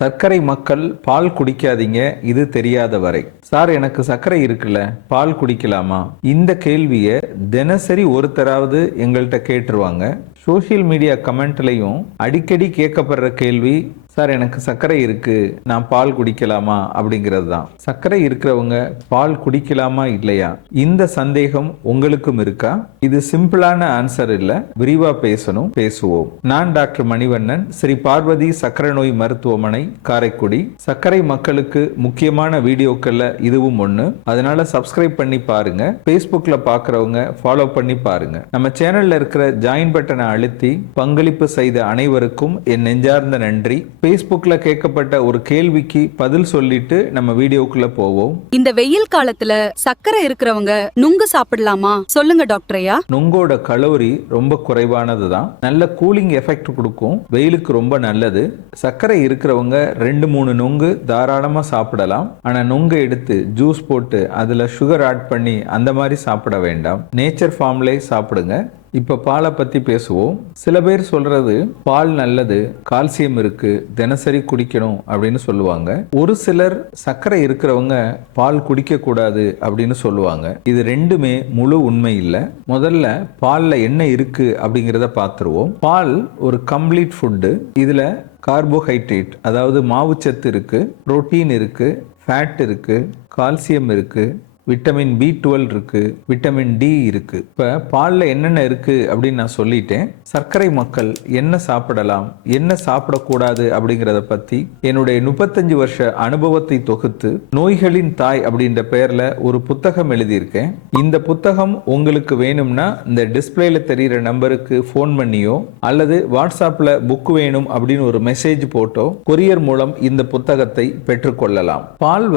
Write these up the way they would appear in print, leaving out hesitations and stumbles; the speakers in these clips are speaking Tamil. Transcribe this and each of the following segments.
சர்க்கரை மக்கள் பால் குடிக்காதீங்க, இது தெரியாத வரை. சார், எனக்கு சர்க்கரை இருக்குல்ல, பால் குடிக்கலாமா? இந்த கேள்வியை தினசரி ஒருத்தராவது எங்கள்கிட்ட கேட்டுருவாங்க. சோசியல் மீடியா கமெண்ட்லையும் அடிக்கடி கேட்கப்படுற கேள்வி, சார் எனக்கு சர்க்கரை இருக்கு, நான் பால் குடிக்கலாமா அப்படிங்கிறது தான். சர்க்கரை இருக்கிறவங்க பால் குடிக்கலாமா இல்லையா, இந்த சந்தேகம் உங்களுக்கும் இருக்கா? இது சிம்பிளான ஆன்சர் இல்ல, விரிவா பேசுவோம். நான் டாக்டர் மணிவண்ணன், ஸ்ரீ பார்வதி சர்க்கரை நோய் மருத்துவமனை, காரைக்குடி. சர்க்கரை மக்களுக்கு முக்கியமான வீடியோக்கள்ல இதுவும் ஒண்ணு. அதனால சப்ஸ்கிரைப் பண்ணி பாருங்க. Facebookல பாக்குறவங்க ஃபாலோ பண்ணி பாருங்க. நம்ம சேனல்ல இருக்கிற ஜாயின் பட்டனை அழுத்தி பங்களிப்பு செய்த அனைவருக்கும் என் நெஞ்சார்ந்த நன்றி. Facebookல கேட்கப்பட்ட ஒரு கேள்விக்கு பதில் சொல்லிட்டு நம்ம வீடியோக்குள்ள போவோம். இந்த வெயில் காலத்துல சர்க்கரை இருக்கிறவங்க நுங்கு சாப்பிடலாமா? சொல்லுங்க டாக்டரையா. நுங்கோட கலோரி ரொம்ப குறைவானதுதான், நல்ல கூலிங் எஃபெக்ட் கொடுக்கும், வெயிலுக்கு ரொம்ப நல்லது. சர்க்கரை இருக்கிறவங்க 2-3 நுங்கு தாராளமா சாப்பிடலாம். ஆனா நுங்கை எடுத்து ஜூஸ் போட்டு அதுல சுகர் ஆட் பண்ணி அந்த மாதிரி சாப்பிட வேண்டாம். நேச்சர் ஃபார்ம்லே சாப்பிடுங்க. இப்ப பாலை பத்தி பேசுவோம். சில பேர் சொல்றது பால் நல்லது, கால்சியம் இருக்கு, தினசரி குடிக்கணும் அப்படின்னு சொல்லுவாங்க. ஒரு சிலர் சர்க்கரை இருக்கிறவங்க பால் குடிக்க கூடாது அப்படின்னு சொல்லுவாங்க. இது ரெண்டுமே முழு உண்மை இல்லை. முதல்ல பால்ல என்ன இருக்கு அப்படிங்கிறத பார்த்துருவோம். பால் ஒரு கம்ப்ளீட் ஃபுட்டு. இதுல கார்போஹைட்ரேட் அதாவது மாவுச்சத்து இருக்கு, புரோட்டீன் இருக்கு, ஃபேட் இருக்கு, கால்சியம் இருக்கு, விட்டமின் B12 இருக்கு, விட்டமின் D இருக்கு. இப்ப பால்ல என்னென்ன இருக்கு அப்படின்னு நான் சொல்லிட்டேன். சர்க்கரை மக்கள் என்ன சாப்பிடலாம், என்ன சாப்பிடக்கூடாது அப்படிங்கிறத பத்தி என்னுடைய 35 வருஷ அனுபவத்தை தொகுத்து நோய்களின் தாய் அப்படின்ற பெயர்ல ஒரு புத்தகம் எழுதியிருக்கேன். இந்த புத்தகம் உங்களுக்கு வேணும்னா இந்த டிஸ்பிளேல தெரிகிற நம்பருக்கு ஃபோன் பண்ணியோ அல்லது வாட்ஸ்அப்ல புக் வேணும் அப்படின்னு ஒரு மெசேஜ் போட்டோ கொரியர் மூலம் இந்த புத்தகத்தை பெற்றுக்கொள்ளலாம். பால்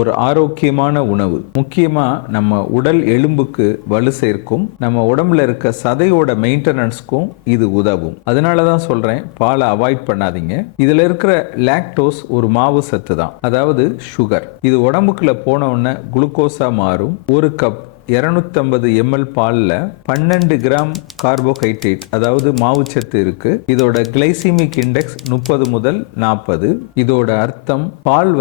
ஒரு ஆரோக்கியமான உணவு. முக்கியமா நம்ம உடல் எலும்புக்கு வலு சேர்க்கும், நம்ம உடம்புல இருக்க சதையோட மெயின்டெனன்ஸ்க்கும் இது உதவும். அதனாலதான் சொல்றேன், பாலை அவாய்ட் பண்ணாதீங்க. இதுல இருக்கிற லாக்டோஸ் ஒரு மாவு சத்து தான், அதாவது சுகர். இது உடம்புக்குள்ள போன உடனே குளுக்கோஸா மாறும். ஒரு கப் 250 ml பால்ல 12 கிராம் கார்போஹைட்ரேட் அதாவது மாவுச்சத்து இருக்கு. இதோட கிளைசிமிக் இண்டெக்ஸ் 30 முதல் 40. இதோட அர்த்தம் பால்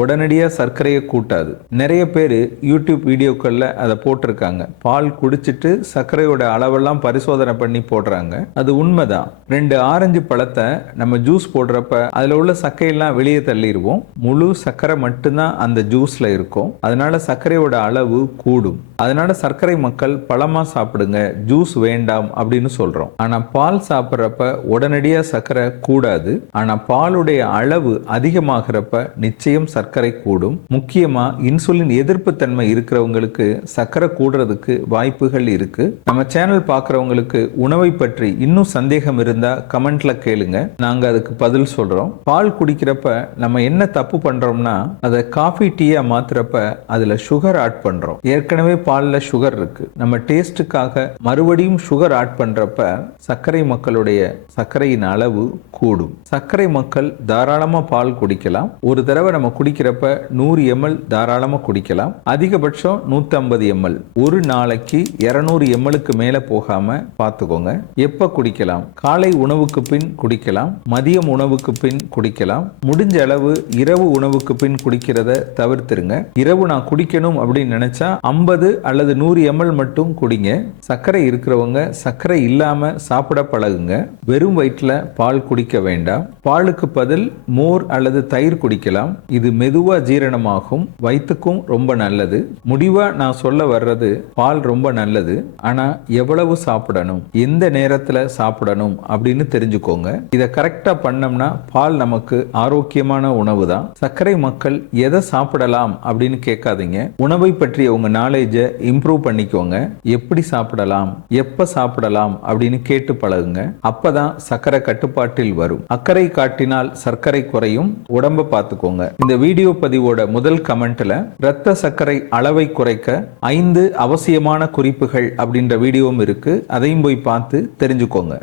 உடனடியா சர்க்கரையை கூட்டாது. நிறைய பேர் யூடியூப் வீடியோக்கள்ல அதை போட்டிருக்காங்க. பால் குடிச்சிட்டு சர்க்கரையோட அளவெல்லாம் பரிசோதனை பண்ணி போடுறாங்க. அது உண்மைதான். 2 ஆரஞ்சு பழத்தை நம்ம ஜூஸ் போடுறப்ப அதுல உள்ள சர்க்கரையெல்லாம் வெளியே தள்ளிடுவோம். முழு சர்க்கரை மட்டும்தான் அந்த ஜூஸ்ல இருக்கும். அதனால சர்க்கரையோட அளவு கூடும். அதனால சர்க்கரை மக்கள் பழமா சாப்பிடுங்க, ஜூஸ் வேண்டாம் அப்படின்னு சொல்றோம். ஆனா பால் சாப்பிட்றப்ப உடனடியா சர்க்கரை கூடாது. ஆனா பாலுடைய அளவு அதிகமாகிறப்ப நிச்சயம் சர்க்கரை கூடும். முக்கியமா இன்சுலின் எதிர்ப்பு தன்மை இருக்கிறவங்களுக்கு சர்க்கரை கூடுறதுக்கு வாய்ப்புகள் இருக்கு. நம்ம சேனல் பார்க்கறவங்களுக்கு உணவை பற்றி இன்னும் சந்தேகம் இருந்தா கமெண்ட்ல கேளுங்க, நாங்க அதுக்கு பதில் சொல்றோம். பால் குடிக்கிறப்ப நம்ம என்ன தப்பு பண்றோம்னா, அதை காஃபி டீயா மாத்துறப்ப அதுல சுகர் ஆட் பண்றோம். ஏற்கனவே பால்ல சுகர் இருக்கு. நம்ம டேஸ்டுக்காக மறுபடியும் சுகர் ஆட் பண்றப்ப சர்க்கரை மக்களுடைய சர்க்கரையின் அளவு கூடும். சர்க்கரை மக்கள் தாராளமா பால் குடிக்கலாம். ஒரு தடவை நம்ம குடிக்கிறப்ப 100 ml தாராளமா குடிக்கலாம். அதிகபட்சம் 150 ml. ஒரு நாளைக்கு 200 ml மேல போகாம பார்த்துக்கோங்க. எப்ப குடிக்கலாம்? காலை உணவுக்கு பின் குடிக்கலாம், மதியம் உணவுக்கு பின் குடிக்கலாம். முடிஞ்ச அளவு இரவு உணவுக்கு பின் குடிக்கிறத தவிர்த்துருங்க. இரவு நான் குடிக்கணும் அப்படின்னு நினைச்சா 50 அல்லது 100 ml மட்டும் குடிங்க. சர்க்கரை இருக்கிறவங்க சர்க்கரை இல்லாம சாப்பிட பழகுங்க. வெறும் வயிற்றுல பால் குடிக்க வேண்டாம். பாலுக்கு பதில் மோர் அல்லது தயிர் குடிக்கலாம். இது மெதுவா ஜீரணமாகும், வயிற்றுக்கும் ரொம்ப நல்லது. முடிவா நான் சொல்ல வர்றது, பால் ரொம்ப நல்லது. ஆனா எவ்வளவு சாப்பிடணும், எந்த நேரத்துல சாப்பிடணும் அப்படின்னு தெரிஞ்சுக்கோங்க. இதை கரெக்டா பண்ணோம்னா பால் நமக்கு ஆரோக்கியமான உணவு தான். சர்க்கரை மக்கள் எதை சாப்பிடலாம் அப்படின்னு கேட்காதீங்க. உணவை பற்றிய உங்க நாலேஜை இம்ப்ரூவ் பண்ணிக்கோங்க. எப்படி சாப்பிடலாம், எப்ப சாப்பிடலாம் அப்படின்னு கேட்டு பழகுங்க. அப்பதான் சர்க்கரை கட்டுப்பாட்டில் வரும். அக்கறை காட்டினால் சர்க்கரை குறையும். உடம்ப பார்த்துக்கோங்க. இந்த வீடியோ பதிவோட முதல் கமெண்ட்ல இரத்த சர்க்கரை அளவை குறைக்க 5 அவசியமான குறிப்புகள் அப்படின்ற வீடியோவும் இருக்கு. அதையும் போய் பார்த்து தெரிஞ்சுக்கோங்க.